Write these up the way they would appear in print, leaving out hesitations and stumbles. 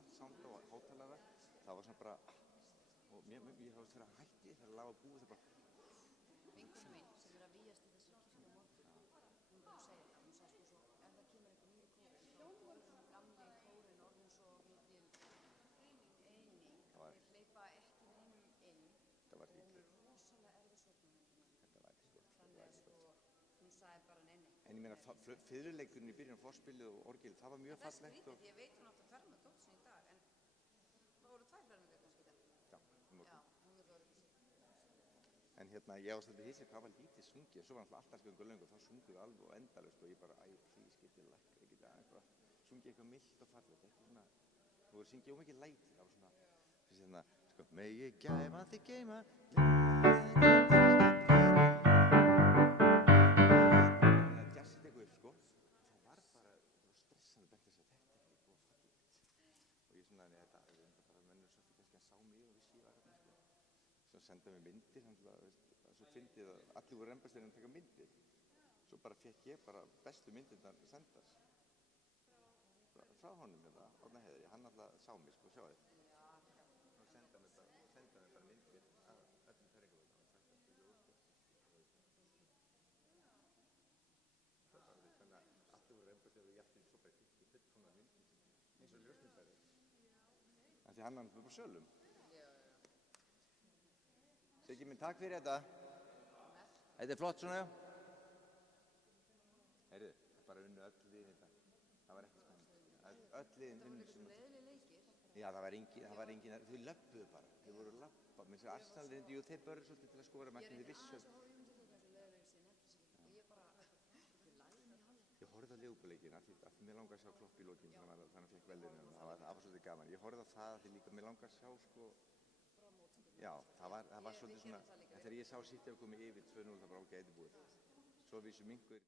vont sound á hátalara, það var svona bara, og ég hafði þegar að hætti, þegar lag var búið, það bara. Vinkona mín sem að vígjast í þessari kirkju á morgun, hún bara segir það, hún sagði sko svo, ef það kemur einhver nýri kór, þá gamli kórinn orðin svo mikil eining, þeir hleypa ekki neinum inn og hún er rosalega erfið svefnarvandamál. Þetta var ekki gott. Þannig að sko, hún sagði bara nei. En ég meina, fiðruleikurinn í byrjun á forspilið og orgelið, það var mjög fallegt. Það er skrítið, ég veit hún átti að ferma dóttur sín í dag, en það voru 2 fermingar kannski í dag. Já, hún vil vera ekki. En hérna, ég ástætti því sem hvað var lítið sungið, svo var alltaf sköngu löng og þá sungið við alveg og endalaust og ég bara, please, getið lækka, ég getið aðeins bara sungið eitthvað mildt og fallegt, ekki svona, þú voru syngið ómikið læti, það var svona, þessi hérna, sko, megi gæfan þig geyma, það jazzið eitthvað upp, sko, það var bara stressandi bætt þess að þetta er ekki búið fallegt. Og ég svona, nei, þetta bara mennur svo fyrir kannski að sá mig og vissi ég var hérna, sko. Svo senda mér myndir, svo fyndi ég að allir voru rembastirinn að taka myndir. Svo bara fekk ég bara bestu myndirnar sendast. Frá honum hérna, Árna Heiðari, hann alltaf sá mig, sko, sjáðu. Svo senda mér bara myndir af öllum ferðingavöldum og þetta er ljóð, sko. Þannig að allir voru rembastirinn og ég alltaf svo bara fylgdi fullkomna myndir, eins og ljósmyndari. Þannig að hann var bara sölum. Siggi minn, takk fyrir þetta. Þetta er flott svona, já. Heyrðu, það bara unnu öll liðin þetta. Það var ekki spennandi. Öll liðin unnu. Það voru líka leiðileg leikir. Já, það var engin, þau löbbuðu bara. Þau voru að labba. Mér finnst Arsenal-liðin, jú, þeir börðu svolítið til að skora markið, þið vissu. Ég reyndi aðeins að horfa í leiðileg sem ég nefndi sig ekki. Ég bara, þið lagði mig hálf. Ég horfði á Liverpool-leikinn af því mér langar að sjá Klopp í lokin, þannig að hann fékk velunum. Það var svolítið gaman. Ég horfði á það af því líka mér langar að sjá, sko. Já, það var svolítið svona, þegar ég sá City að koma yfir 2-0, það bara ágæti búið. Svo vísu minnkuður.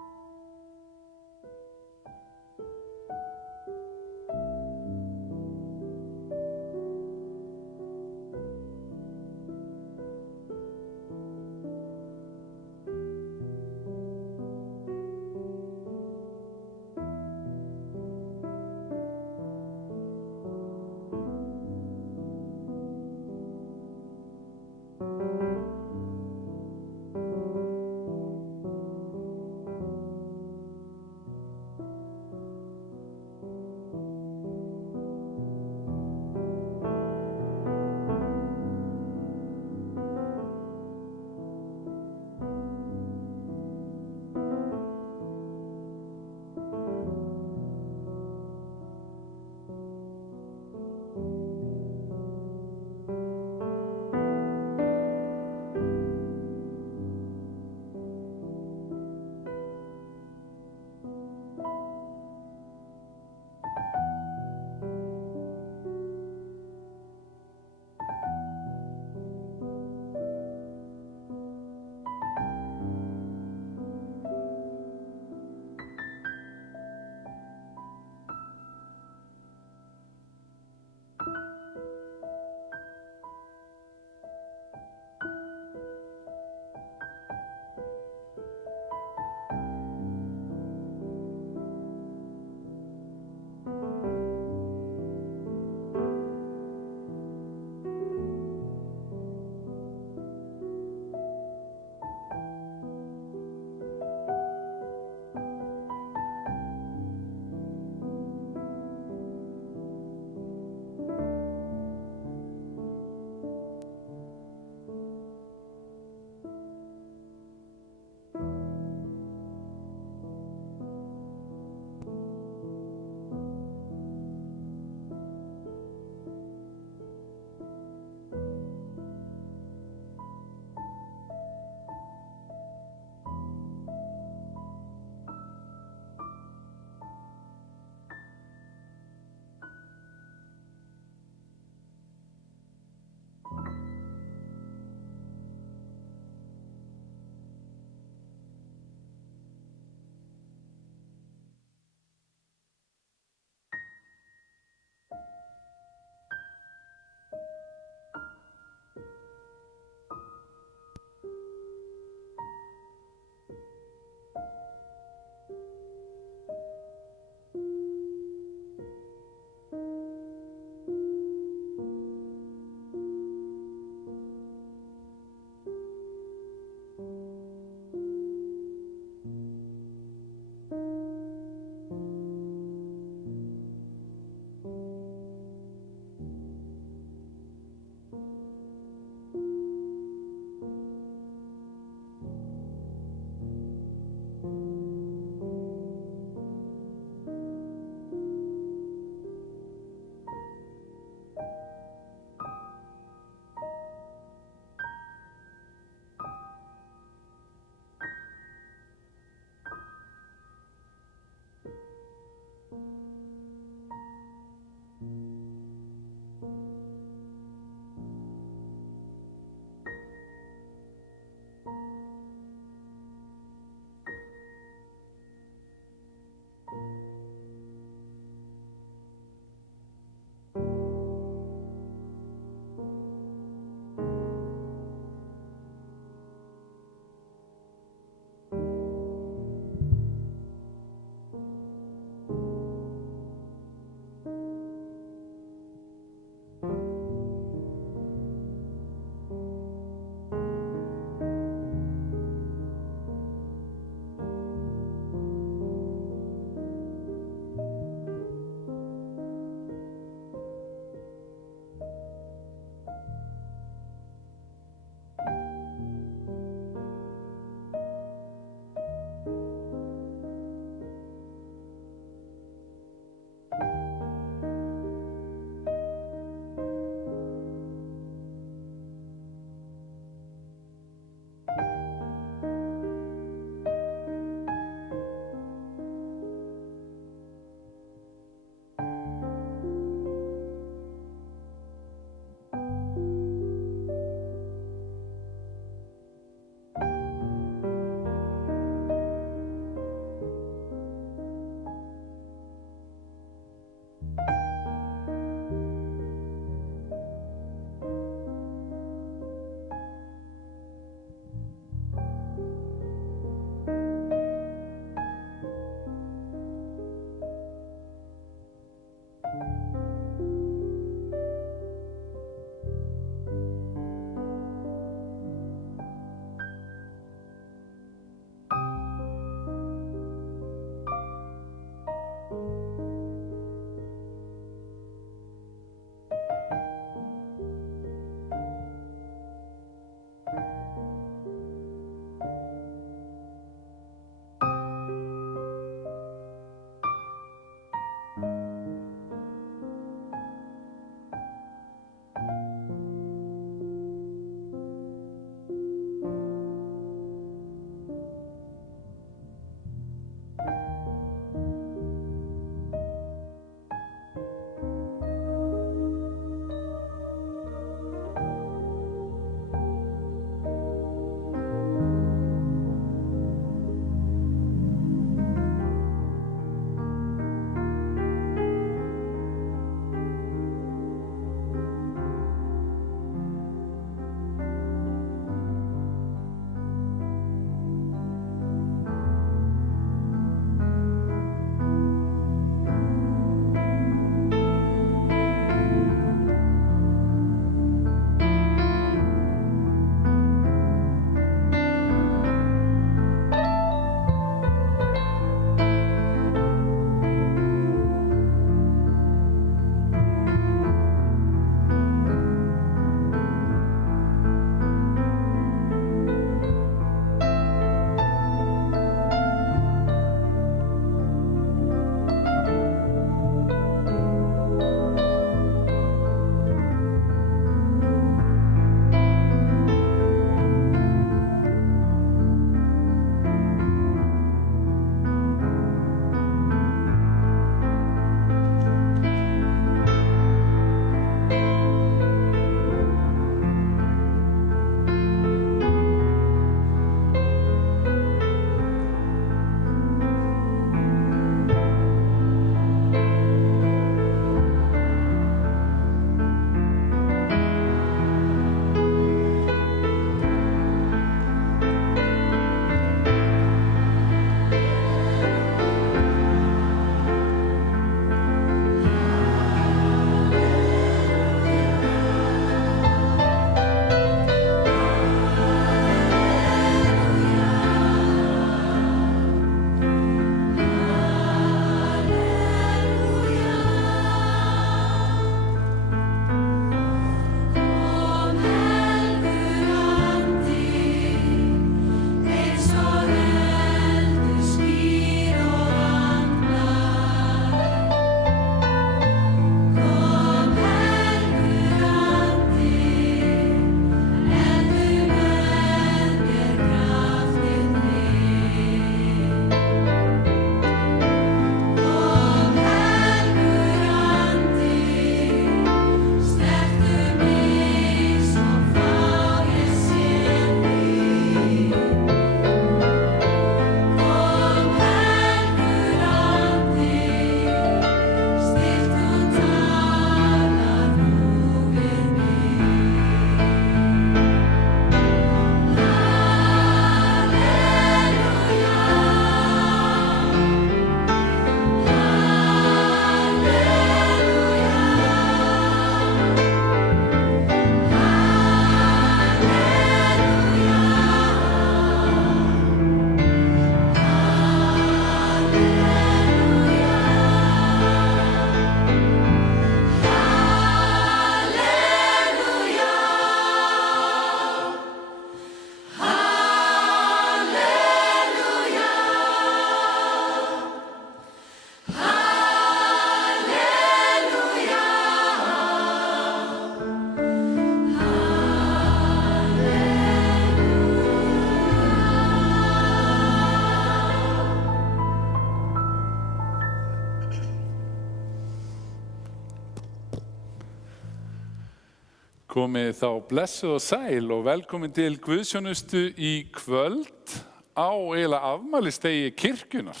Komið þá blessuð og sæl og velkomin til guðsþjónustu í kvöld á eiginlega afmælistegi kirkjunnar.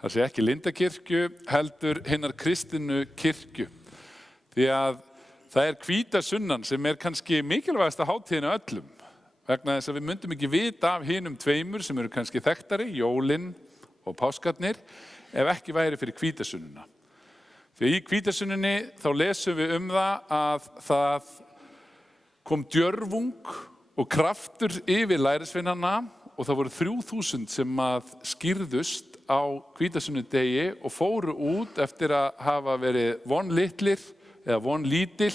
Það sé ekki Lindakirkju, heldur hinnar kristnu kirkju. Því að það er hvítasunnan sem er kannski mikilvægasta hátíðin af öllum. Vegna þess að við myndum ekki vita af hinum tveimur sem eru kannski þekktari, jólin og páskarnir, ef ekki væri fyrir hvítasunnuna. Því í hvítasunnunni þá lesum við það að það kom djörfung og kraftur yfir lærisveinana og það voru 3000 sem að skýrðust á hvítasunnudegi og fóru út eftir að hafa verið vonlitlir eða vonlítil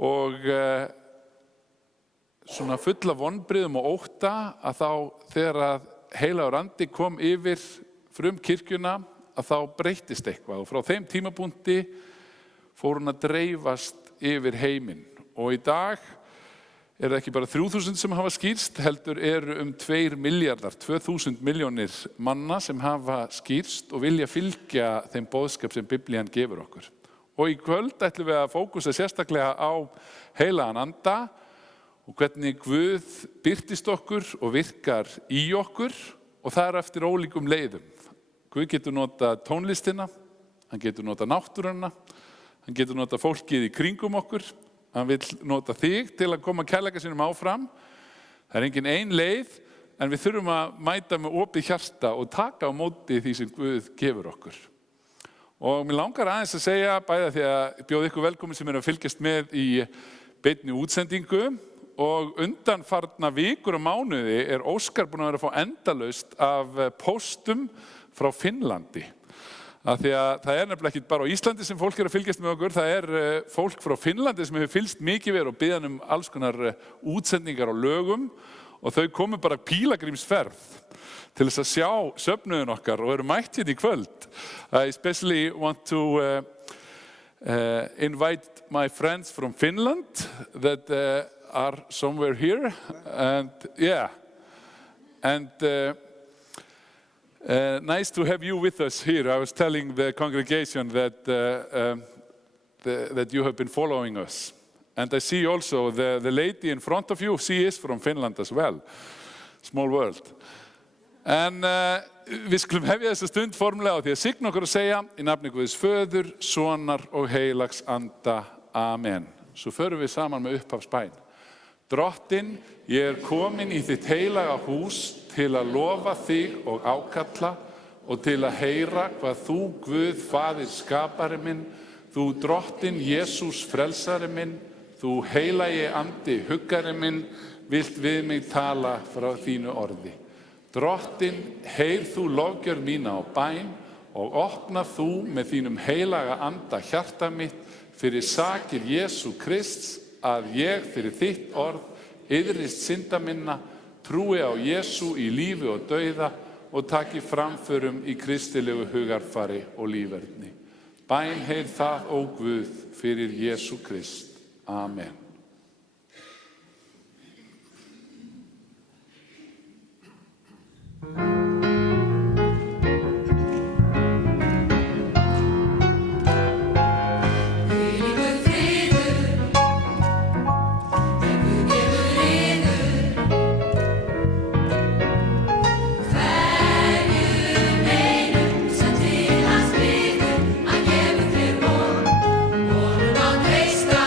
og svona fulla vonbrigðum og ótta að þá þegar að heilagur andi kom yfir frumkirkjuna að þá breyttist eitthvað og frá þeim tímapunkti fór hún að dreifast yfir heiminn og í dag það ekki bara 3000 sem hafa skýrst, heldur eru 2 miljardar, 2000 milljónir manna sem hafa skýrst og vilja fylgja þeim boðskap sem Biblían gefur okkur. Og í kvöld ætlum við að fókusa sérstaklega á heilagan anda og hvernig Guð birtist okkur og virkar í okkur og það eftir ólíkum leiðum. Guð getur notað tónlistina, hann getur notað náttúruna, hann getur notað fólkið í kringum okkur, hann vill nota þig til að koma kærleika sínum áfram. Það engin ein leið, en við þurfum að mæta með opið hjarta og taka á móti því sem Guð gefur okkur. Og mér langar aðeins að segja, bæða því að bjóða ykkur velkomin sem að fylgjast með í beinni útsendingu og undanfarna vikur og mánuði Óskar búinn að vera að fá endalaust af póstum frá Finnlandi. Af því að það nefnilega ekki bara á Íslandi sem fólk að fylgjast með okkur, það fólk frá Finnlandi sem hefur fylgst mikið verið og biðan alls konar útsendingar á lögum og þau komu bara pílagrímsferð til þess að sjá söfnuðin okkar og eru mætt hérna í kvöld. I especially want to invite my friends from Finland that are somewhere here and nice to have you with us here. I was telling the congregation that that you have been following us. And I see also the lady in front of you, she is from Finland as well. Small world. En við skulum hefja þessa stund formulega á því að signa okkur að segja í nafni Guðs Föður, Sonar og Heilags Anda. Amen. Svo förum við saman með upphafsbæn. Drottinn, ég komin í þitt heilaga hús til að lofa þig og ákalla og til að heyra hvað þú, Guð, Faðir skapari minn, þú Drottinn, Jesús frelsari minn, þú heilagi andi huggari minn, vilt við mig tala frá þínu orði. Drottinn, heyr þú lofgjörð mína á bæn og opna þú með þínum heilaga anda hjarta mitt fyrir sakir Jesú Krists að ég fyrir þitt orð iðrist synda minna, trúi á Jesú í lífi og dauða og taki framförum í kristilegu hugarfari og líferni. Bæn heyr það, ó Guð, fyrir Jesú Krist. Amen. Honum að treysta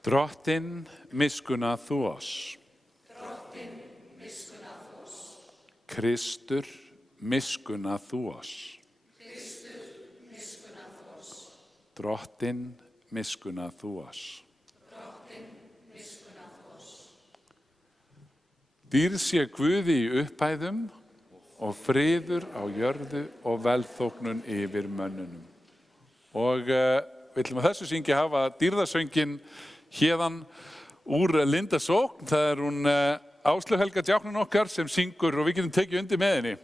Drottinn, miskunna þú oss. Kristur, miskunna þú oss. Drottinn, miskunna þú oss. Dýrð sé Guði í upphæðum og friður á jörðu og velþóknun yfir mönnunum. Og við ætlum að þessu syngi hafa dýrðasöngin héðan úr Lindasókn. Það er hún Áslaug Helga djáknin okkar sem syngur og við getum tekið undir með henni.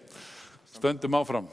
Stöndum áfram.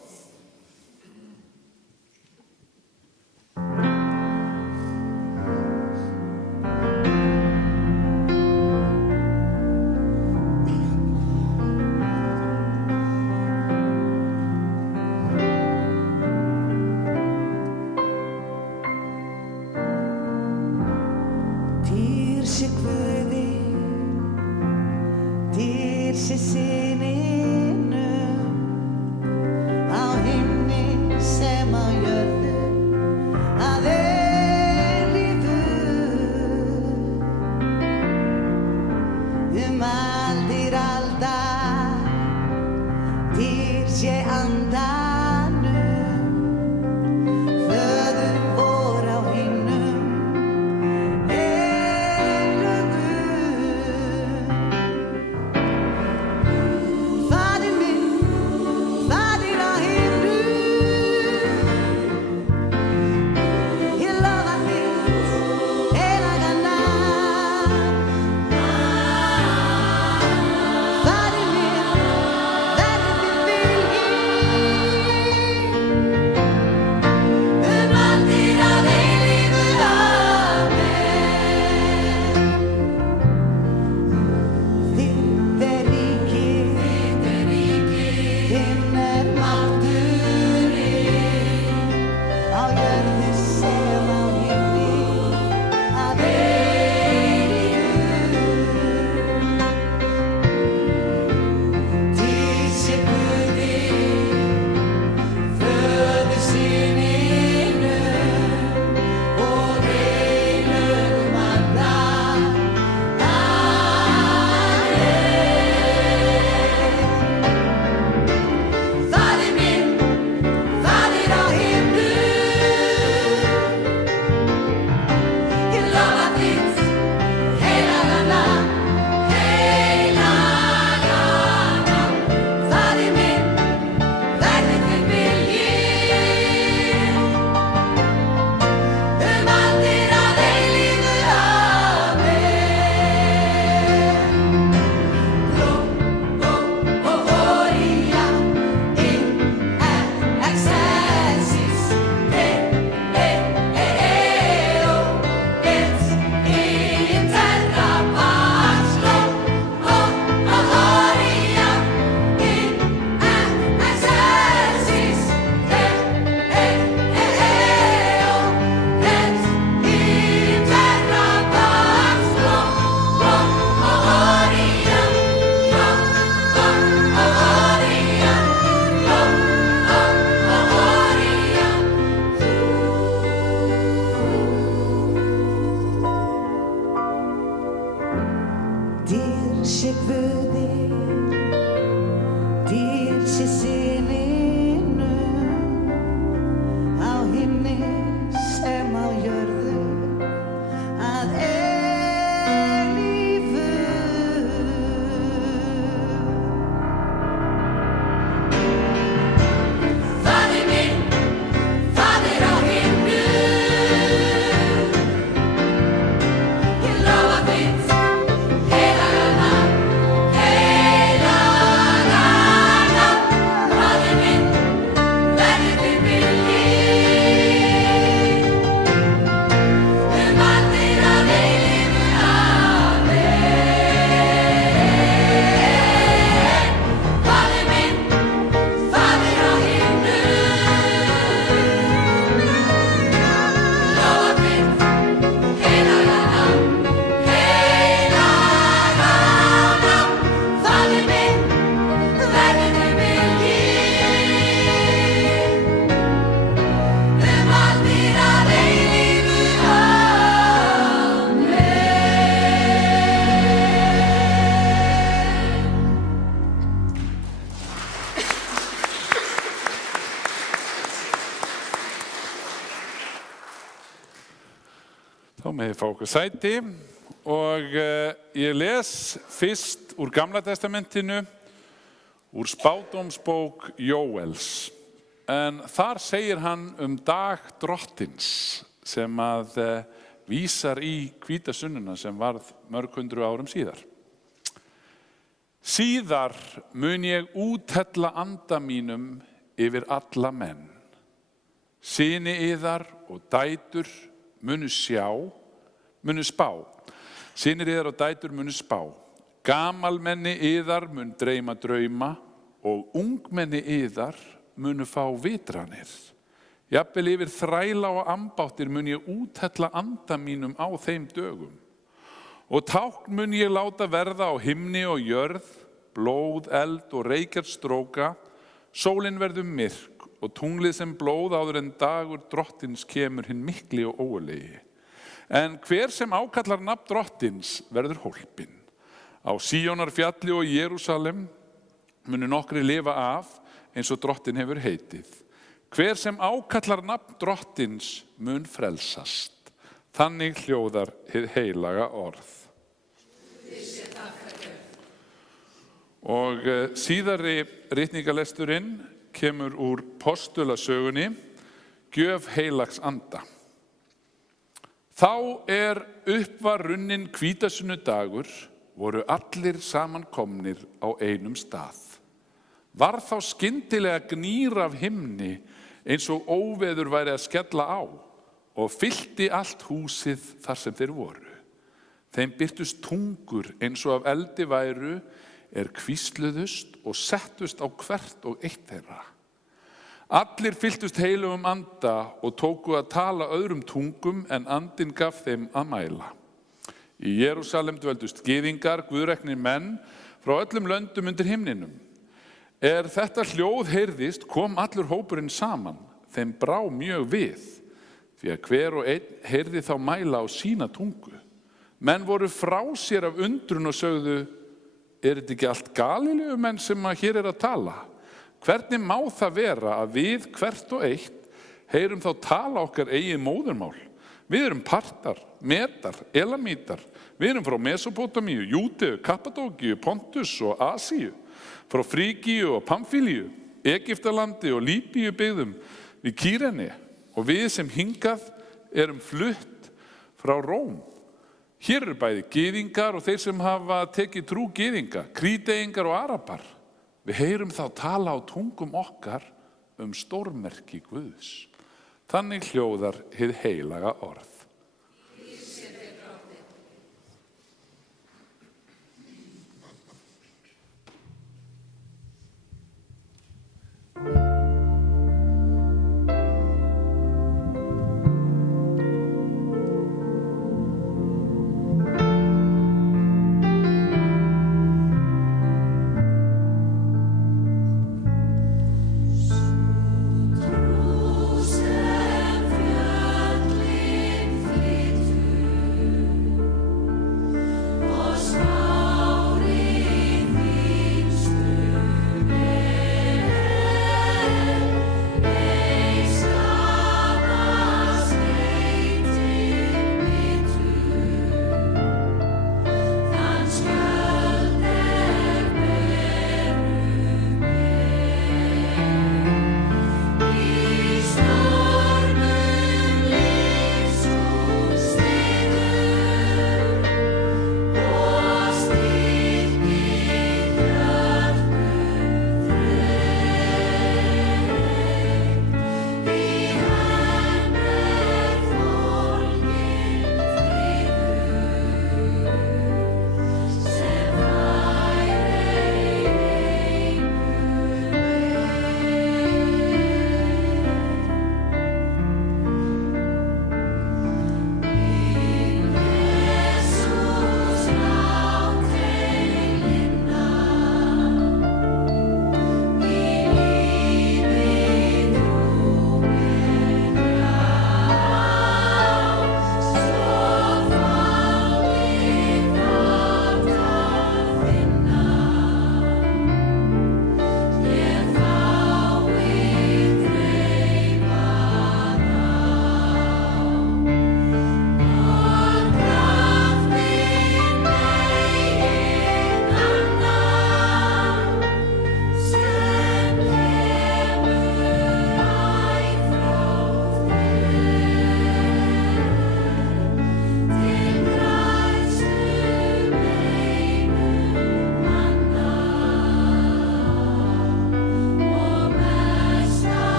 Þá með ég fá okkur sæti og ég les fyrst úr Gamla testamentinu, úr spádómsbók Jóels. En þar segir hann dag drottins sem að vísar í hvítasunnuna sem varð mörg hundruð árum síðar. Síðar mun ég úthella anda mínum yfir alla menn. Syni yðar og dætur munu spá. Synir yðar og dætur munu spá. Gamalmenni yðar mun dreyma drauma og ungmenni yðar munu fá vitranir. Jafnvel yfir þræla og ambáttir mun ég úthella anda mínum á þeim dögum. Og tákn mun ég láta verða á himni og jörð, blóð, eld og reykjarstróka, sólin verður myrk og tunglið sem blóð áður en dagur drottins kemur hinn mikli og ógurlegi. En hver sem ákallar nafn drottins verður hólpinn. Á Síónarfjalli og Jerúsalem munu nokkrir lifa af eins og drottin hefur heitið. Hver sem ákallar nafn drottins mun frelsast. Þannig hljóðar hið heilaga orð. Og síðari ritningalesturinn kemur úr postulasögunni, gjöf heilags anda. Þá upp var runnin hvítasunnudagur, voru allir samankomnir á einum stað. Var þá skyndilega gnýr af himni eins og óveður væri að skella á og fyllti allt húsið þar sem þeir voru. Þeim birtust tungur eins og af eldi væru, hvísluðust og settust á hvert og eitt þeirra. Allir fylltust heilugum anda og tóku að tala öðrum tungum en andinn gaf þeim að mæla. Í Jerúsalem dvöldust gyðingar, guðreknir menn frá öllum löndum undir himninum. Þetta hljóð heyrðist, kom allur hópurinn saman, þeim brá mjög við, því að hver og einn heyrði þá mæla á sína tungu. Menn voru frá sér af undrun og sögðu: þetta ekki allt Galileumenn sem hér að tala? Hvernig má það vera að við hvert og eitt heyrum þá tala okkar eigið móðurmál? Við erum partar, metar, elamítar, við erum frá Mesópótamíu, Júdeu, Kappadókíu, Pontus og Asíu, frá Frígíu og Pamfílíu, Egyptalandi og Líbíu byggðum við Kýreni, og við sem hingað erum flutt frá Róm. Hér eru bæði gyðingar og þeir sem hafa tekið trú gyðinga, Krítegingar og Arabar. Við heyrum þá tala á tungum okkar stórmerki Guðs. Þannig hljóðar hið heilaga orð. Sem fjöllin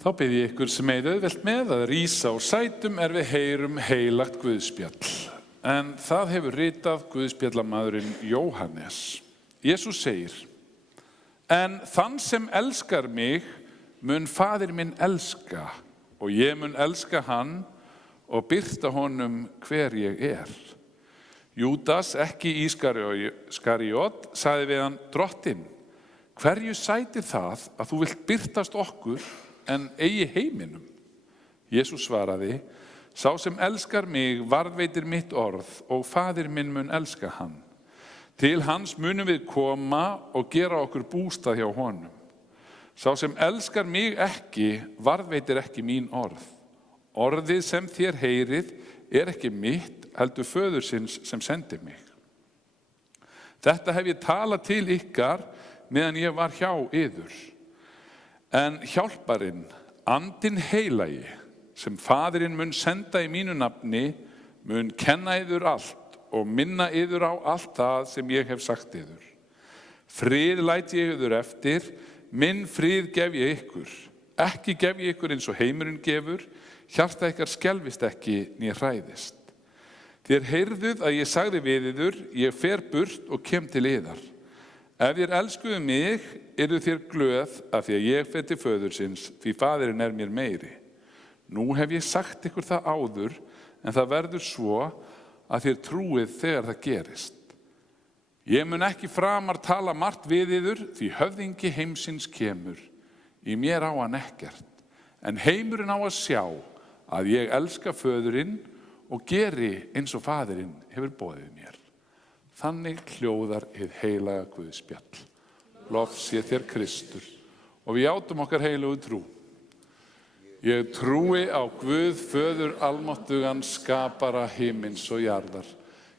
Þá bið ég ykkur sem eigið auðvelt með að rísa á sætum við heyrum heilagt Guðspjall. En það hefur ritað Guðspjallamaðurinn Jóhannes. Jesús segir: En þann sem elskar mig mun Faðir minn elska, og ég mun elska hann og birta honum hver ég er. Júdas, ekki Ískariot, sagði við hann: Drottinn, hverju sætir það að þú vilt birtast okkur en eigi heiminum? Jesús svaraði: Sá sem elskar mig varðveitir mitt orð og Faðir minn mun elska hann. Til hans munum við koma og gera okkur bústað hjá honum. Sá sem elskar mig ekki varðveitir ekki mín orð. Orðið sem þér heyrið ekki mitt, heldur föðursins sem sendi mig. Þetta hef ég talað til ykkar meðan ég var hjá yður. En hjálparinn, Andinn heilagi, sem Faðirinn mun senda í mínu nafni, mun kenna yður allt og minna yður á allt það sem ég hef sagt yður. Frið læt ég yður eftir, minn frið gef ég ykkur. Ekki gef ég ykkur eins og heimurinn gefur, hjarta ykkar skelfist ekki né hræðist. Þér heyrðuð að ég sagði við yður: Ég fer burt og kem til yðar. Ef þér elskuðu mig, eruð þér glöð af því að ég fer til föðursins, því Faðirinn mér meiri. Nú hef ég sagt ykkur það áður, en það verður svo að þér trúið þegar það gerist. Ég mun ekki framar tala margt við yður, því höfðingi heimsins kemur. Í mér á hann ekkert, en heimurinn á að sjá að ég elska föðurinn og geri eins og Faðirinn hefur boðið mér. Þannig hljóðar hið heilaga Guðspjall. Lof sé þér Kristur, og við játum okkar heilugu trú. Ég trúi á Guð föður almáttugan, skapara himins og jarðar.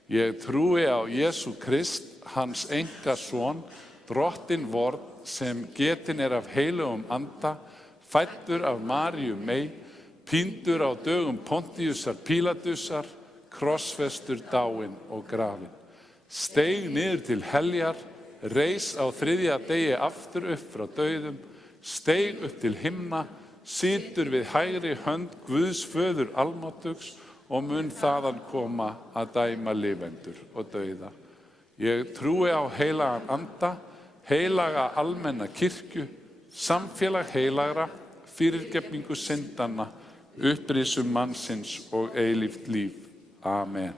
Ég trúi á Jesú Krist, hans einkason, drottinn vorn, sem getinn af heilugum anda, fæddur af Maríu mey, píndur á dögum Pontiusar Pílatusar, krossfestur, dáinn og grafinn. Steig niður til heljar, reis á þriðja degi aftur upp frá dauðum, steig upp til himna, situr við hægri hönd Guðs föður almáttugs og mun þaðan koma að dæma lifendur og dauða. Ég trúi á heilagan anda, heilaga almenna kirkju, samfélag heilagra, fyrirgefningu syndanna, upprisum mannsins og eilíft líf. Amen.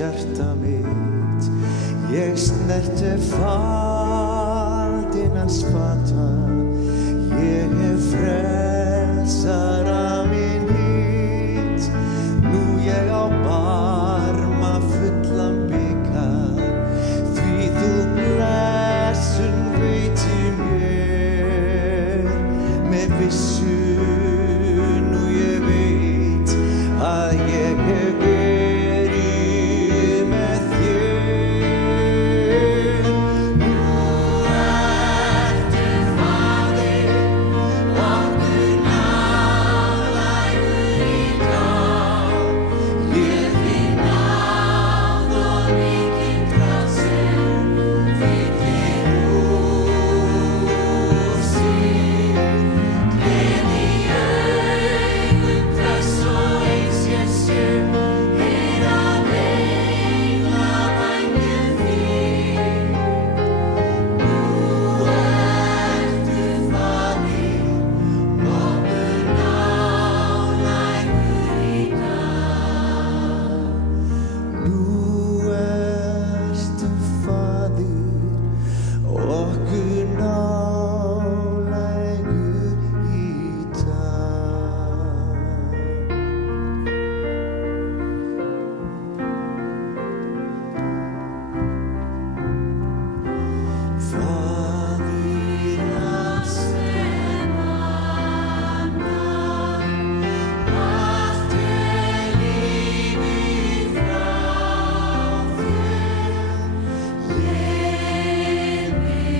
hjarta mitt, ég snerti faldinn hans fata, ég hef frelsara minn hitt, nú ég á barma fullan bikar, því þú blessun veiti mér, með vissu nú ég veit að ég hef verið með þér. Nú ertu Faðir, okkur nálægur í dag. Ég finn náð og mikinn kraft sem fyllir húsið. Gleði í augum þess og eins ég sé, heyra englavængjum þín. Nú ertu Faðir, okkur nálægur í dag. Nú ertu Faðir, okkur nálægur í dag. Faðir alls sem annar, allt lífið frá þér. Leið mín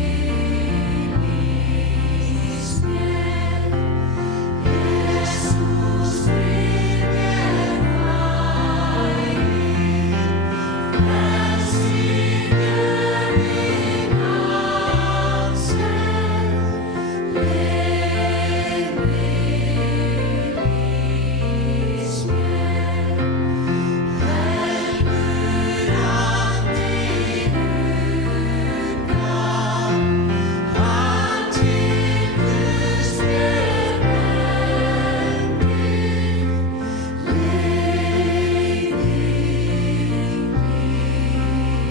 lýst mér, Jesús frið mér færir, frelsi gjöfin hans er. Leið mín lýst mér, helgur andinn hugar, hann til Guðs mér bendir. Leið mín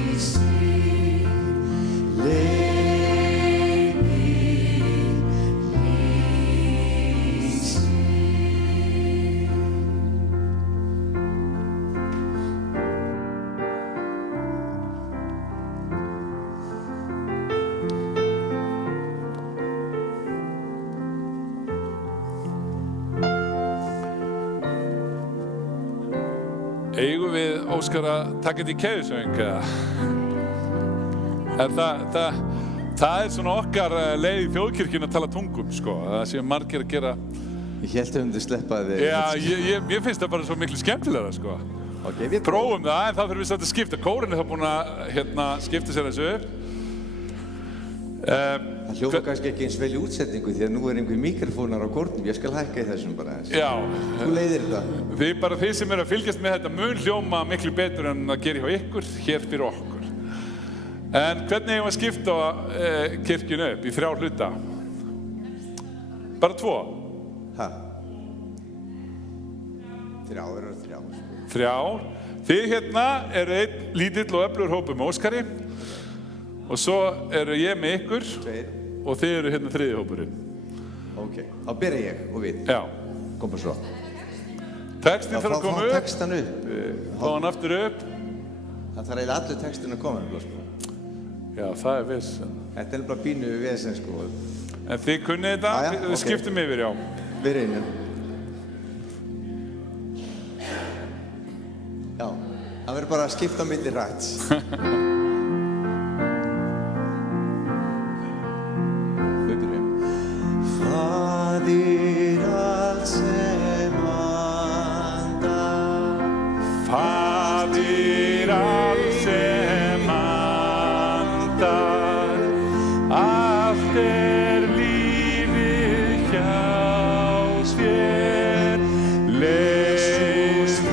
lýst mér, leið mín lýst Eigum við, Óskar, að taka þetta í keðjusöng, eða? Það er svona okkar leið í þjóðkirkjunni að tala tungum, sko. Það séu margir að gera. Ég hélt að þú sleppaði þig. Já, mér finnst það bara svo miklu skemmtilegra, sko. Ok, við Prófum það, en það þurfum við samt að skipta. Kórinn er þá búinn að skipta sér þessu upp. Það hljóma kannski ekki eins vel í útsetningu því að nú einhver mikrofónar á kórnum. Ég skal hækka í þessum bara aðeins. Já. Þú leiðir þetta. Þið sem eru að fylgjast með þetta mun hljóma miklu betur en að gera hjá ykkur, hér fyrir okkur. En hvernig eigum við að skipta kirkjunu upp í 3 hluta? Bara 2? Ha? 3 eru 3. 3. Þið hérna eru einn lítill og öflugur hópur með Óskari og svo eru ég með ykkur 2. og þið eru hérna 3. hópurinn. Ok, þá byrja ég og við. Já. Kom bara svo. Textin þarf að koma upp. Fá textan upp. Fá hann aftur upp. Það þarf eiginlega allur textin að koma upp, sko. Já, það er viss. Þetta er bara pínu vesen, sko. En þið kunnið þetta, við skiptum yfir, já. Við reynum. Já, það verður bara að skipta á milli rætt. Við byrjum. Faðir alls sem andar, Faðir alls sem andar, allt lífið hjá þér. Leið þig lýst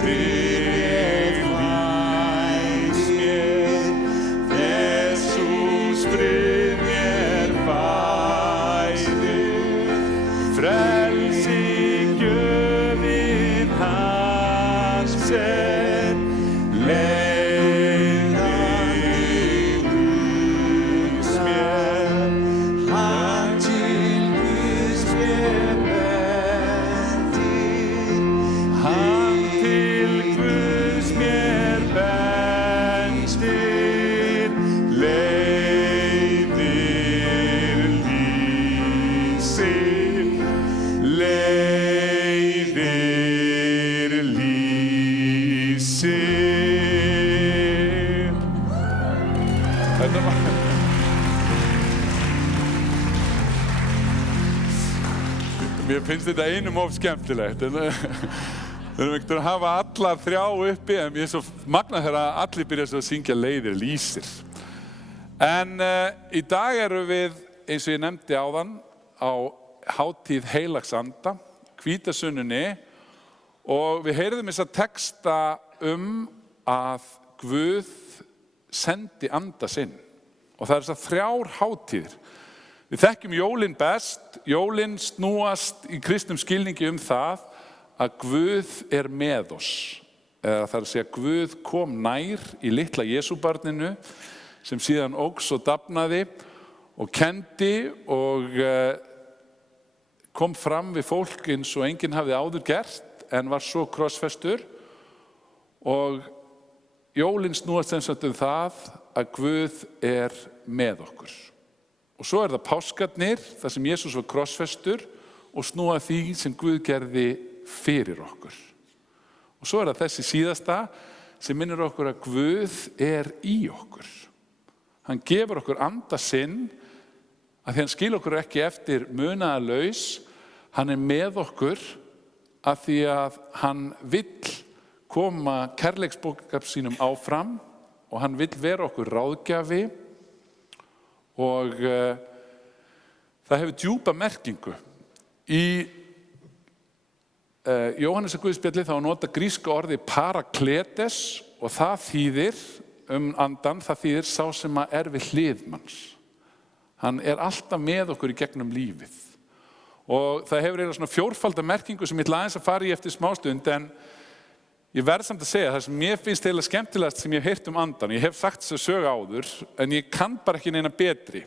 mér, Jesús frið mér færir, frelsi gjöfin hans er. Leið Mér finnst þetta einum of skemmtilegt. Við erum ekkert að hafa alla þrjá uppi, en ég svo magnað þegar allir byrja að syngja leiðir, lýsir. En í dag erum við, eins og ég nefndi áðan, á hátíð heilags anda, hvítasununni, og við heyrðum þessa texta að Guð sendi anda sinn. Og það þessar þrjár hátíðir. Við þekkjum jólin best. Jólin snúast í kristnum skilningi það að Guð með oss. Það að segja Guð kom nær í litla Jesúbarninu sem síðan óx og dafnaði og kendi og kom fram við fólk eins og enginn hafði áður gert en var svo krossfestur. Og jólin snúast sem sagt það að Guð með okkur. Og svo það páskarnir, þar sem Jesús var krossfestur og snúa því sem Guð gerði fyrir okkur. Og svo það þessi síðasta sem minnir okkur að Guð í okkur. Hann gefur okkur anda sinn að því hann skilur okkur ekki eftir munaðarlaus. Hann með okkur að því að hann vill koma kærleiksboðskap sínum áfram og hann vill vera okkur ráðgjafi. Og það hefur djúpa merkingu. Í Jóhannesar Guðspjalli þá nota gríska orðið parakletes og það þýðir andan, það þýðir sá sem við hlið manns. Hann alltaf með okkur í gegnum lífið. Og það hefur svona fjórfalda merkingu sem ég ætla aðeins að fara í eftir smástund, en ég verð samt að segja það sem mér finnst eiginlega skemmtilegast sem ég hef heyrt andan. Ég hef sagt þess að sögu áður, en ég kann bara ekki neina betri.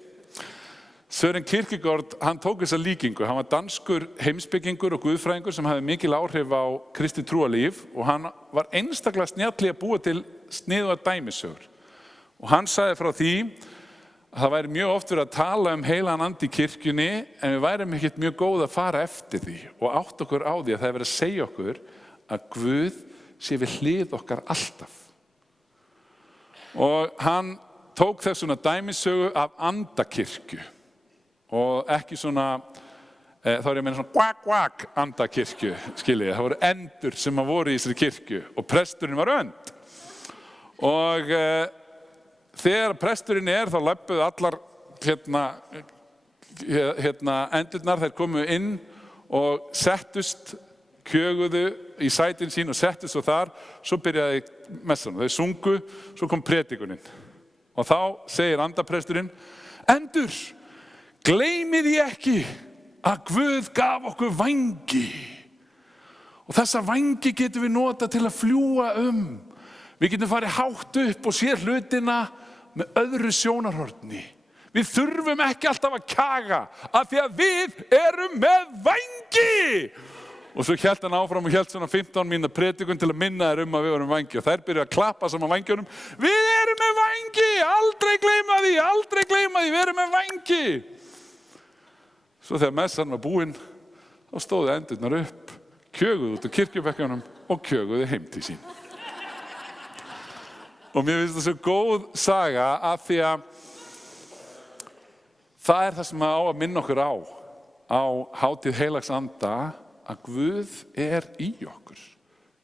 Søren Kierkegaard, hann tók þessa líkingu. Hann var danskur heimspekingur og guðfræðingur sem hafði mikil áhrif á kristið trúarlíf og hann var einstaklega snjalli að búa til sniðugar dæmisögur. Og hann sagði frá því að það væri mjög oft verið að tala heilagan anda í kirkjunni, en við værum ekkert mjög góð að fara eftir því og átt okkur á því að það er verið að segja okkur að Guð sé við hlið okkar alltaf. Og hann tók þessuna dæmisögu af andakirkju og ekki svona, þá ég meina svona kvak andakirkju, skiljið. Það voru endur sem voru í þessari kirkju og presturinn var önd. Og þegar presturinn þá löbbuðu allar endurnar, þær komu inn og settust, kjöguðu í sætin sín og settust svo þar, svo byrjaði messan. Þau sungu, svo kom predikunin. Og þá segir andapresturinn, endur, gleymið ég ekki að Guð gaf okkur vængi. Og þessa vængi getum við notað til að fljúga Við getum farið hátt upp og séð hlutina með öðru sjónarhorni. Við þurfum ekki alltaf að kjaga af því að við erum með vængi. Og svo hélt hann áfram og hélt svona 15 mínútna predikun til að minna þær að við erum vængi. Og þær byrjuðu að klappa saman vængjónum. Við erum með vængi, aldrei gleyma því, við erum með vængi. Svo þegar messan var búin, þá stóðu endurnar upp, kjöguðu út á kirkjubekkunum og kjöguðu heim til sín. Og mér finnst það svo góð saga af því að það það sem á að minna okkur á hátíð heilags anda, að Guð í okkur.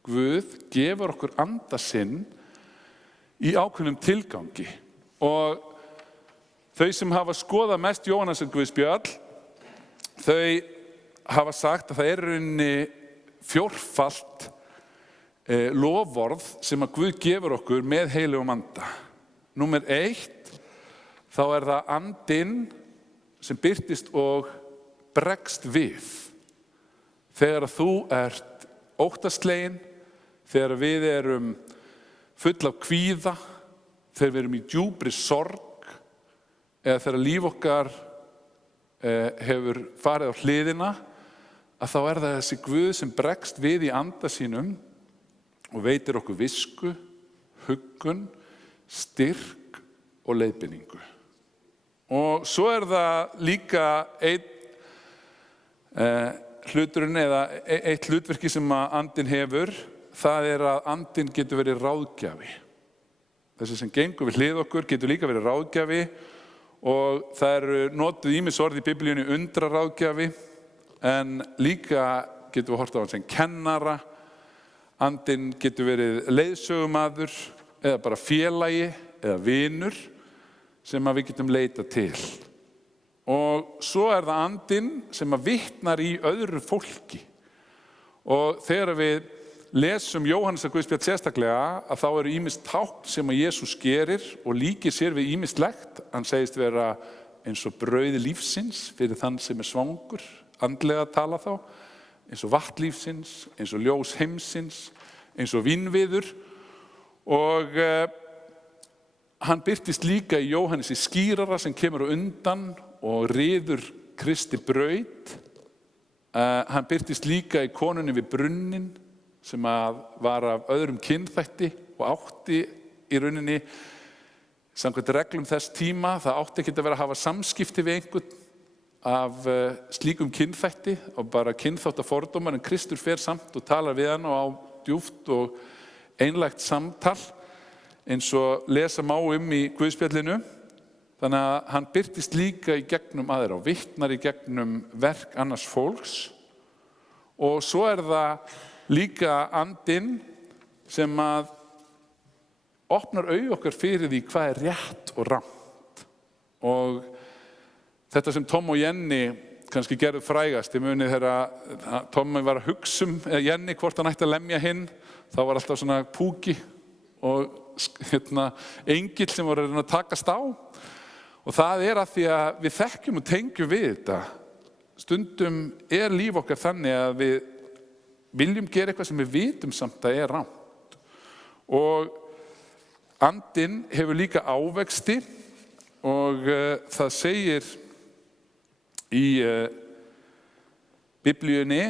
Guð gefur okkur anda sinn í ákveðnum tilgangi. Og þau sem hafa skoðað mest Jóhannesar Guðspjall, þau hafa sagt að það í rauninni fjórfalt loforð sem að Guð gefur okkur með heilugum anda. Númer 1, þá það andinn sem birtist og bregst við. Þegar þú ert óttaslegin, þegar við erum full af kvíða, þegar við erum í djúpri sorg, eða þegar líf okkar hefur farið á hliðina, að þá það þessi Guð sem bregst við í anda sínum og veitir okkur visku, huggun, styrk og leiðbeiningu. Og svo það líka einn hluturinn eða eitt hlutverki sem að andinn hefur, það að andinn getur verið ráðgjafi. þessi sem gengur við hlið okkur, getur líka verið ráðgjafi og það eru notuð ýmis orð í Biblíunni undraráðgjafi, en líka getur við hort á hann sem kennara. Andinn getur verið leiðsögumaður eða bara félagi eða vinur sem við getum leitað til. Og svo það andinn sem vitnar í öðru fólki. Og þegar við lesum Jóhannesar guðspjall sérstaklega, að þá eru ýmis tákn sem Jesús gerir og líkir sér við ýmislegt. Hann segist vera eins og brauð lífsins fyrir þann sem svangur, andlega að tala þá, eins og vatn lífsins, eins og ljós heimsins, eins og vínviður. Og hann birtist líka í Jóhannesi skírara sem kemur á undan og ryður Kristi braut. Hann birtist líka í konunni við brunnin sem var af öðrum kynþætti og átti í rauninni samkvæmt reglum þess tíma. Það átti ekki að vera að hafa samskipti við einhvern af slíkum kynþætti og bara kynþáttafordómar, en Kristur fer samt og talar við hann og á djúpt og einlægt samtal eins og lesa má í Guðspjallinu. Þannig að hann birtist líka í gegnum aðra og vitnar í gegnum verk annars fólks. Og svo það líka andinn sem opnar augu okkar fyrir því hvað rétt og rangt. Og þetta sem Tom og Jenny kannski gerðu frægast, ég muni þegar Tommi var að hugsa eða Jenny hvort hann ætti að lemja hinn, þá var alltaf svona púki og engill sem voru að takast á. Og það að því að við þekkjum og tengjum við þetta. Stundum líf okkar þannig að við viljum gera eitthvað sem við vitum samt að rangt. Og andinn hefur líka ávexti og það segir í Biblíunni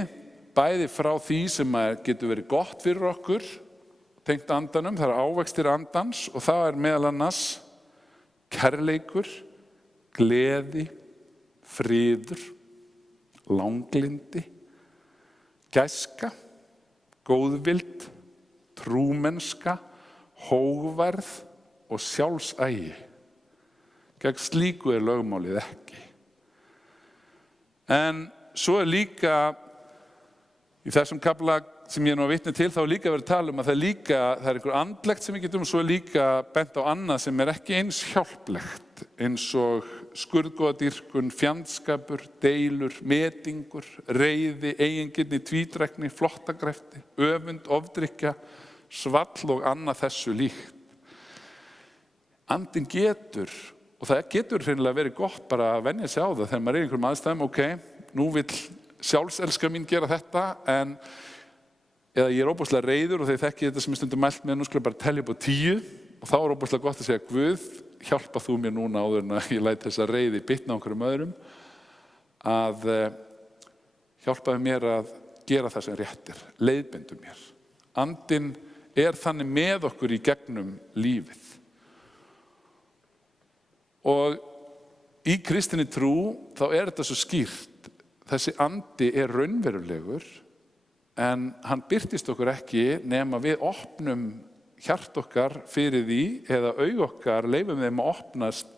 bæði frá því sem getur verið gott fyrir okkur, tengt andanum, það ávextir andans og það meðal annars kærleikur, gleði, friður, langlindi, gæska, góðvild, trúmennska, hógværð og sjálfsagi. Gegn slíku lögmálið ekki. En svo líka í þessum kafla sem ég nú að vitna til, þá líka verið að tala að það er einhver andlegt sem við getum og svo líka bent á annað sem ekki eins hjálplegt, eins og skurðgoðadýrkun, fjandskapur, deilur, metingur, reiði, eigingirni, tvítrækni, flottagrefti, öfund, ofdrykkja, svall og annað þessu líkt. Andinn getur, og það getur hreinlega verið gott bara að venja sig á það þegar maður einhverjum aðstæðum, ok, nú vill sjálfselska mín gera þetta, eða ég óbúslega reiður og þeir þekki þetta sem ég stundum mælt með, nú skulle ég bara telja upp á 10 og þá óbúslega gott að segja, Guð, hjálpa þú mér núna áður en að ég læt þessa reiði bitna á einhverjum öðrum, að hjálpaðu mér að gera það sem réttir, leiðbindu mér. Andinn þannig með okkur í gegnum lífið. Og í kristinni trú þá þetta svo skýrt, þessi andi raunverulegur, en hann birtist okkur ekki nema við opnum hjart okkar fyrir því eða augu okkar leyfum þeim að opnast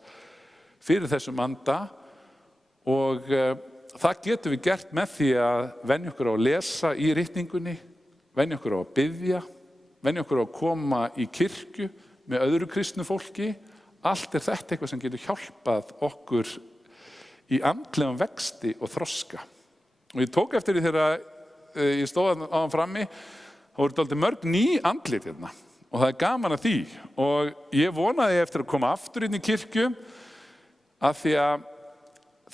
fyrir þessum anda og það getum við gert með því að venja okkur á að lesa í ritningunni, venja okkur á að biðja, venja okkur á að koma í kirkju með öðru kristnu fólki. Allt þetta eitthvað sem getur hjálpað okkur í andlegum vexti og þroska. Og ég tók eftir því þegar ég stóð á hann frammi, þá voru dálítið mörg ný andlit hérna og það gaman að því og ég vonaði eftir að koma aftur inn í kirkju af því að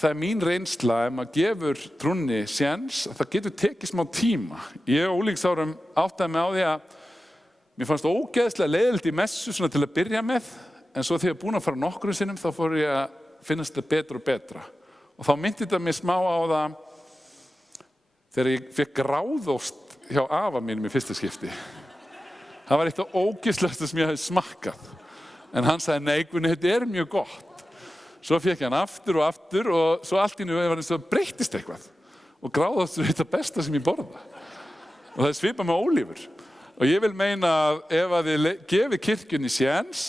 það mín reynsla ef maður gefur trúnni séns að það getur tekið smá tíma. Ég á unglingsárum áttaði mig á því að mér fannst ógeðslega leiðilegt í messu svona til að byrja með, en svo þegar ég búin að fara nokkrum sinnum þá fór ég að finnast þetta betra og betra og þá myndi þetta mér smá á það þegar ég fekk gráðost hjá afa mínum í fyrsta skipti. Það var eitthvað ógeðslegasta sem ég hafði smakkað. En hann sagði, nei, Gunni, þetta mjög gott. Svo fekk ég hann aftur og svo allt í einu var eins og breyttist eitthvað. Og gráðost þetta besta sem ég borða. Og það svipað með ólífur. Og ég vil meina að ef að þið gefið kirkjunni séns,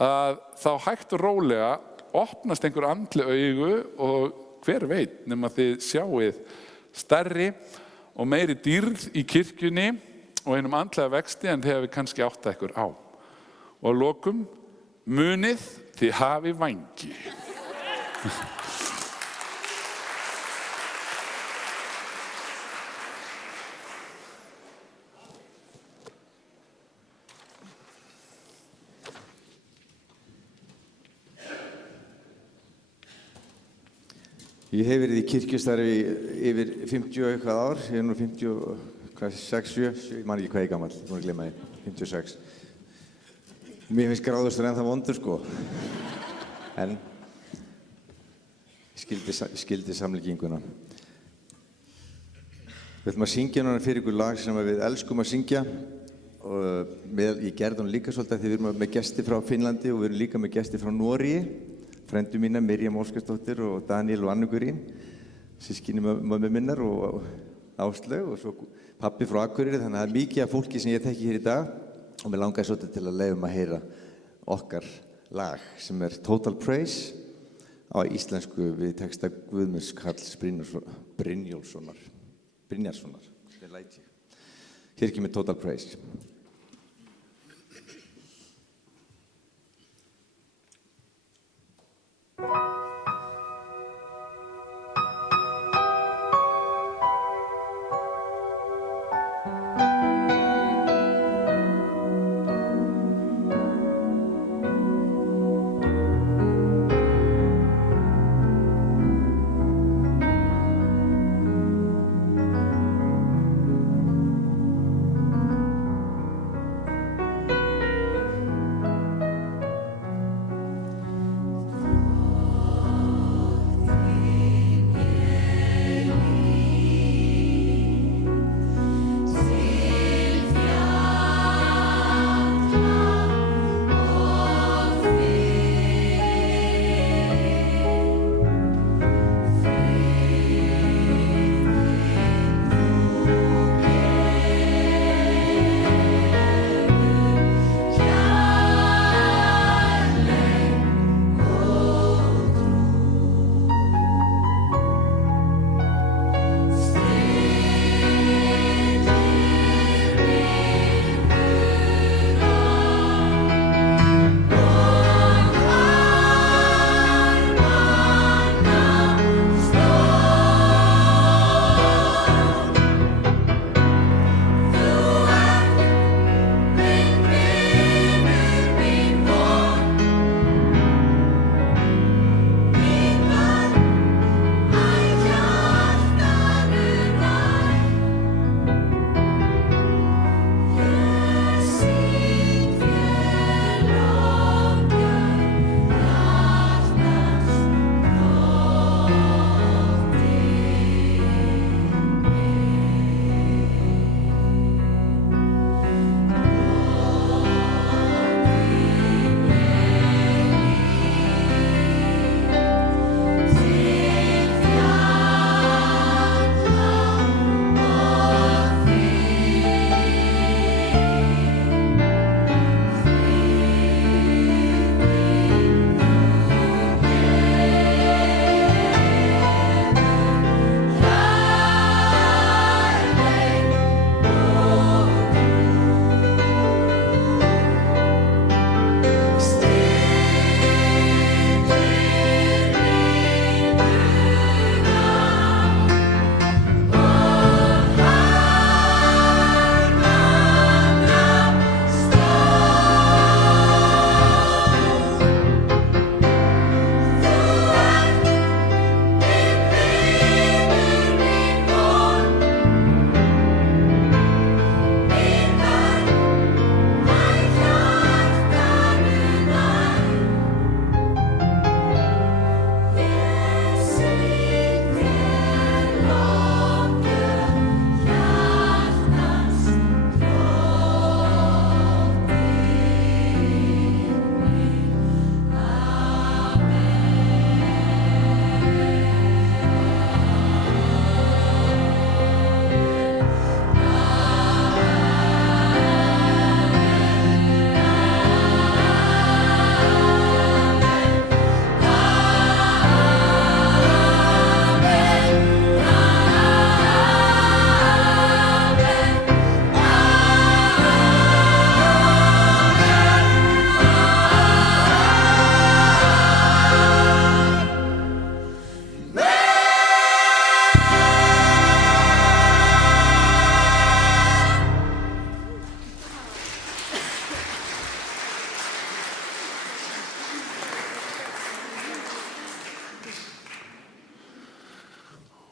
að þá hægt og rólega opnast einhver andleg augu og hver veit nema þið sjáið stærri og meiri dýrð í kirkjunni og einum andlega vexti en þið hafið kannski áttað ykkur á. Og að lokum, munið þið hafi vængi. Ég hef verið í kirkjustarfi yfir 50 og eitthvað ár, ég er nú 56, 7, ég man ekki hvað ég er gamall, ég múin að glemma því, 56. Mér finnst gráðustur ennþá vondur sko, en ég skildi samlíkinguna. Við ætlum að syngja núna fyrir ykkur lag sem við elskum að syngja og ég gerði hún líka svolítið því við erum með gesti frá Finnlandi og við erum líka með gesti frá Noregi. Frændu mína, Mirjam Óskarsdóttir og Daniel og Annugurín, systkini mömmu minnar og Áslaug og svo pabbi frá Akureyri, þannig að það er mikið af fólki sem ég þekki hér í dag og mér langaði svolítið til að leyfa að heyra okkar lag sem er Total Praise á íslensku við texta Guðmunds Karls Brynjólfssonar. Hér kemur Total Praise.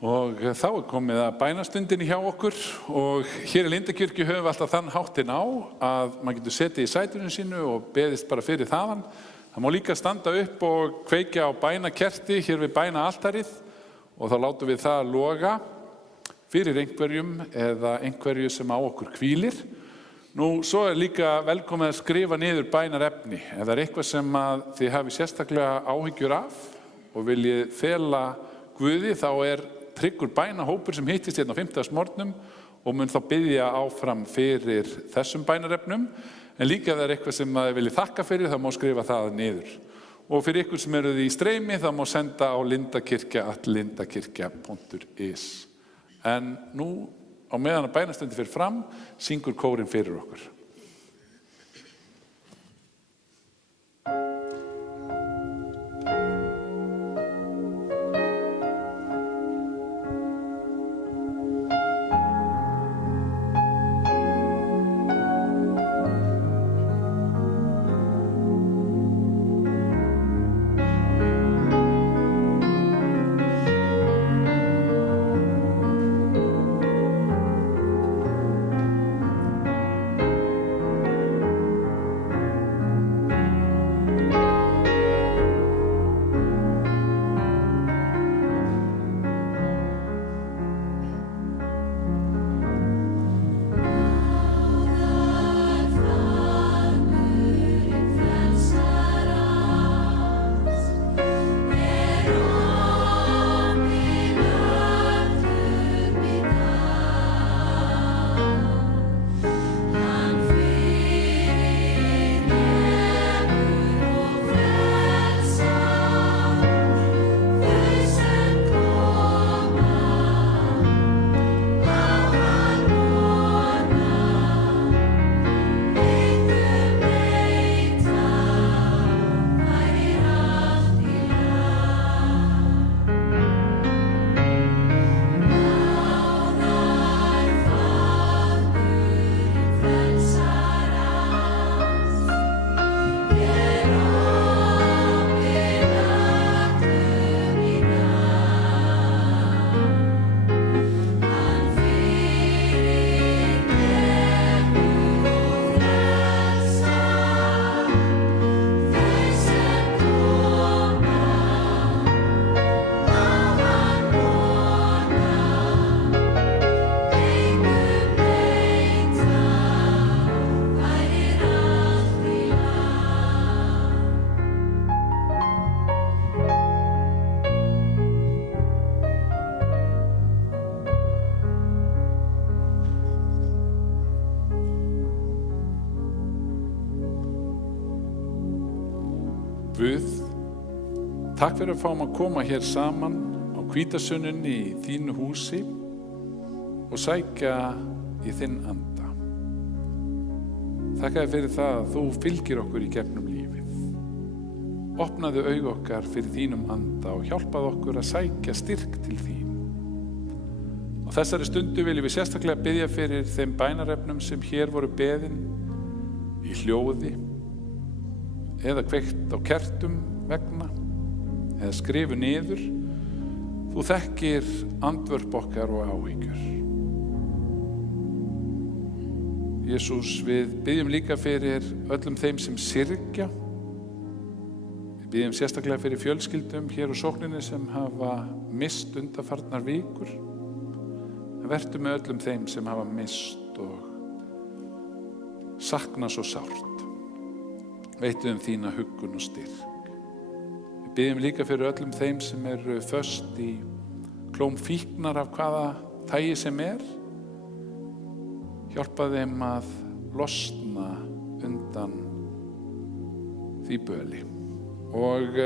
Og þá komið að bænastundinni hjá okkur og hér í Lindakirkju höfum við alltaf þann háttinn á að maður getur setið í sætunum sínu og beðist bara fyrir þaðan. Það má líka standa upp og kveikja á bænakerti hér við bænaaltarið og þá látum við það loga fyrir einhverjum eða einhverju sem á okkur hvílir. Nú, svo líka velkomið að skrifa niður bænarefni. Ef það eitthvað sem að þið hafi sérstaklega áhyggjur af og viljið fela Guði, þá tryggur bænahópur sem hittist hérna á 5. og mun þá biðja áfram fyrir þessum bænarefnum. En líka ef það eitthvað sem þið viljið þakka fyrir, þá má skrifa það niður. Og fyrir ykkur sem eruð í streymi, þá má senda á lindakirkja@lindakirkja.is. En nú, á meðan að bænastundi fyrir fram, syngur kórinn fyrir okkur. Guð, takk fyrir að fáum að koma hér saman á hvítasununni í þínu húsi og sækja í þinn anda. Þakka þér fyrir það að þú fylgir okkur í gegnum lífið. Opnaðu augu okkar fyrir þínum anda og hjálpaðu okkur að sækja styrk til þín. Á þessari stundu viljum við sérstaklega biðja fyrir þeim bænarefnum sem hér voru beðin í hljóði eða kveikt á kertum vegna eða skrifu niður. Þú þekkir andvörp okkar og áhyggjur. Jesús, við biðjum líka fyrir öllum þeim sem syrgja. Við biðjum sérstaklega fyrir fjölskyldum hér á sókninni sem hafa mist undanfarnar vikur. Vertu með öllum þeim sem hafa mist og sakna svo sárt. Veitu þína huggun og styrk. Við biðjum líka fyrir öllum þeim sem eru föst í klóm fíknar af hvaða tagi sem Hjálpa þeim að losna undan því böli. Og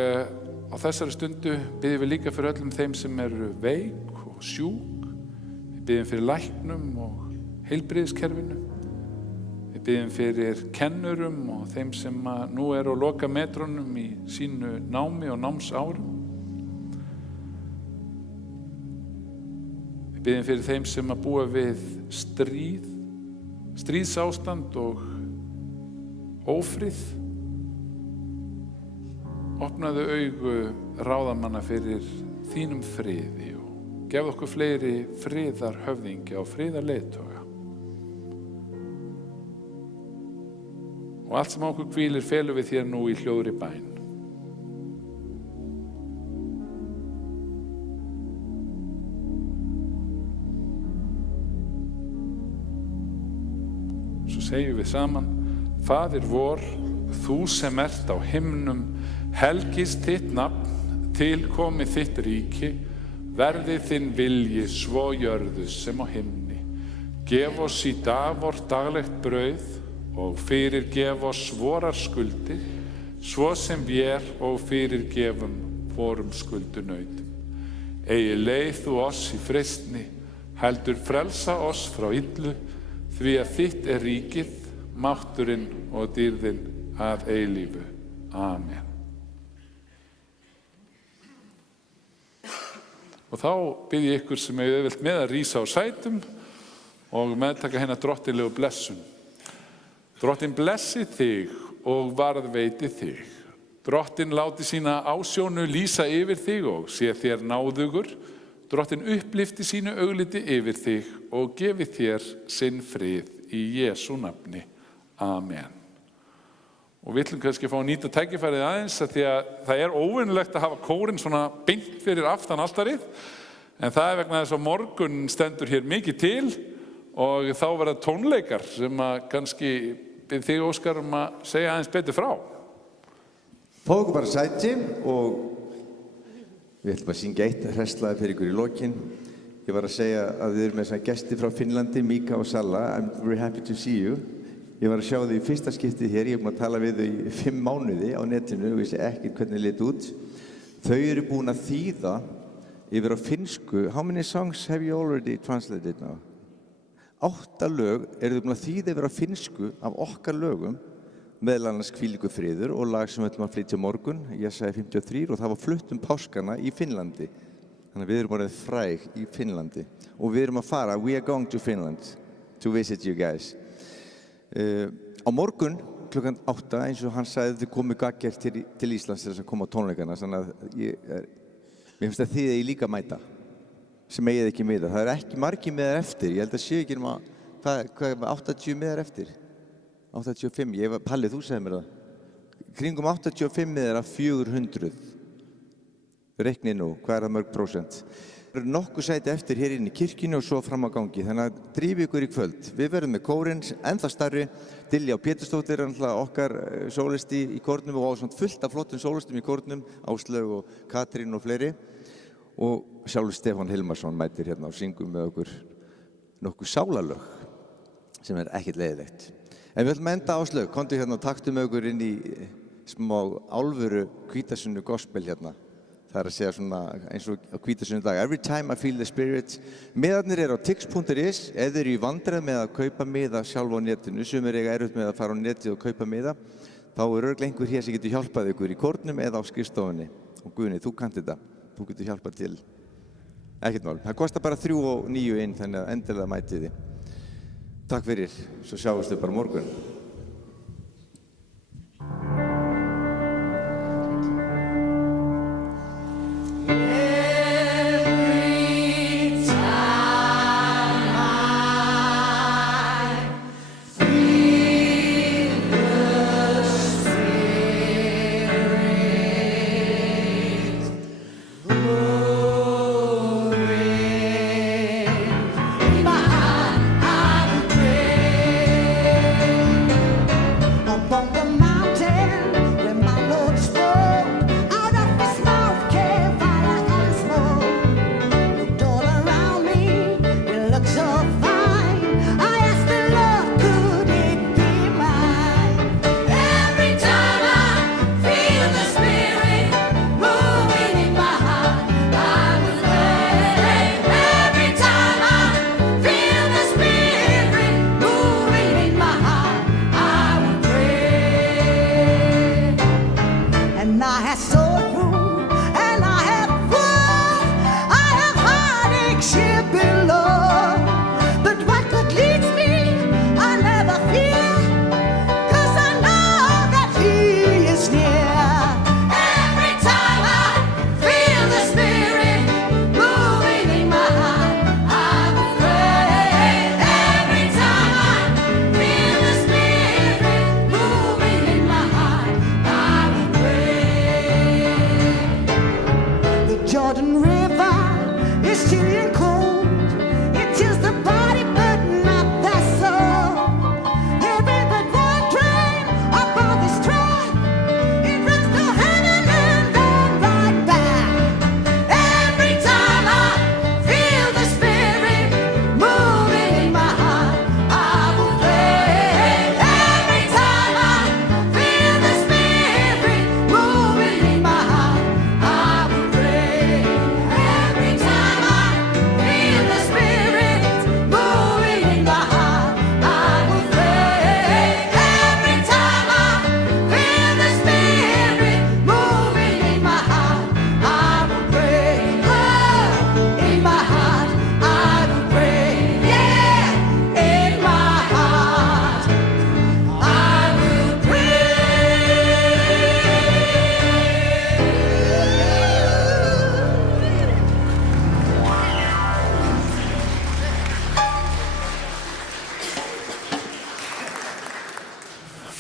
á þessari stundu biðjum við líka fyrir öllum þeim sem eru veik og sjúk. Við biðjum fyrir læknum og heilbrigðiskerfinu. Við biðjum fyrir kennurum og þeim sem nú eru á lokametrunum í sínu námi og námsárum. Við biðjum fyrir þeim sem búa við stríðsástand og ófrið. Opnaðu augu ráðamanna fyrir þínum friði og Gef okkur fleiri friðar höfðingja og friðar leiðtoga. Og allt sem á okkur hvílir felum við þér nú í hljóðri bæn. Svo segjum við saman: Faðir vor, þú sem ert á himnum, helgist þitt nafn, tilkomi þitt ríki, verði þinn vilji svo jörðu sem á himni. Gef oss í dag vort daglegt brauð og fyrirgef oss vorar skuldir, svo sem vér og fyrirgefum vorum skuldunautum. Eigi leið þú oss í freistni, heldur frelsa oss frá illu, því að þitt ríkið, mátturinn og dýrðin að eilífu. Amen. Og þá bið ég ykkur sem hefur auðvelt með að rísa á sætum og meðtaka hérna drottinlegu blessun. Drottin blessi þig og varðveiti þig. Drottin láti sína ásjónu lýsa yfir þig og sé þér náðugur. Drottin upplifti sínu augliti yfir þig og gefi þér sinn frið í Jesú nafni. Amen. Og við ætlum kannski að fá að nýta tækifærið aðeins að því að það óvenjulegt að hafa kórinn svona beint fyrir aftan altarið, en það vegna þess að morgun stendur hér mikið til og þá verða tónleikar sem að kannski bið þig, Óskar, að segja aðeins betur frá. Fáðu okkur bara sæti og við ætlum að syngja eitt hresslaði fyrir ykkur í lokin. Ég var að segja að við erum með þessa gesti frá Finnlandi, Mika og Salla. I'm very happy to see you. Ég var að sjá þau í fyrsta skiptið hér, ég hef búin að tala við þau í 5 mánuði á netinu og vissi ekkert hvernig þau litu út. Þau eru búin að þýða yfir á finnsku. How many songs have you already translated now? 8 lög eru þau búin að þýða yfir á finnsku af okkar lögum, meðal annars Hvílíkur friður og lag sem við ætlum að flytja morgun, Jesaja 53, og það var flutt páskana í Finnlandi. Þannig að við erum orðið fræg í Finnlandi og við erum að fara, we are going to Finland to visit you guys. Á morgun klukkan 8, eins og hann sagði, þau komu gaggjert til Íslands til þess að koma á tónleikana, þannig að mér finnst að þið eigi líka að mæta sem eigið ekki miða. Það ekki margir miðar eftir, ég held að séu ekki nema hvað 80 miðar eftir, 85, Palli, þú segði mér það, kringum 85 miðar af 400. Reiknið nú, hvað það mörg prósent? Það eru nokkuð sæti eftir hér inn í kirkjunni og svo fram á gangi, þannig að drífi ykkur í kvöld. Við verðum með kórinn, ennþá stærri, Diljá Pétursdóttir, okkar sólisti í kórnum og á svona fullt af flottum sólistum í kórnum, Áslaug og Katrín og fleiri. Og sjálfur Stefán Hilmarsson mætir hérna og syngur með okkur nokkuð sálarlög sem ekkert leiðilegt. En við ætlum að enda, Áslaug, komdu hérna og taktu með okkur inn í smá álfuru hvítasunnu gospel hérna. Það að segja svona eins og á hvítasunnudag. Every time I feel the spirit. Miðarnir á tix.is, eða eru í vandræð með að kaupa miða sjálf á netinu, sumir eiga erfitt með að fara á netið og kaupa miða, þá örugglega einhver hér sem getur hjálpað ykkur í kórnum eða á skrifstofunni. Og Guðni, þú kannt þetta, þú getur hjálpað til. Ekkert mál. Það kostar bara 3.9 inn, þannig að endilega mætið þið. Takk fyrir, svo sjáumst við bara morgun.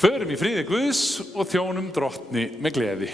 Förum í fríði Guðs og þjónum drottni með gleði.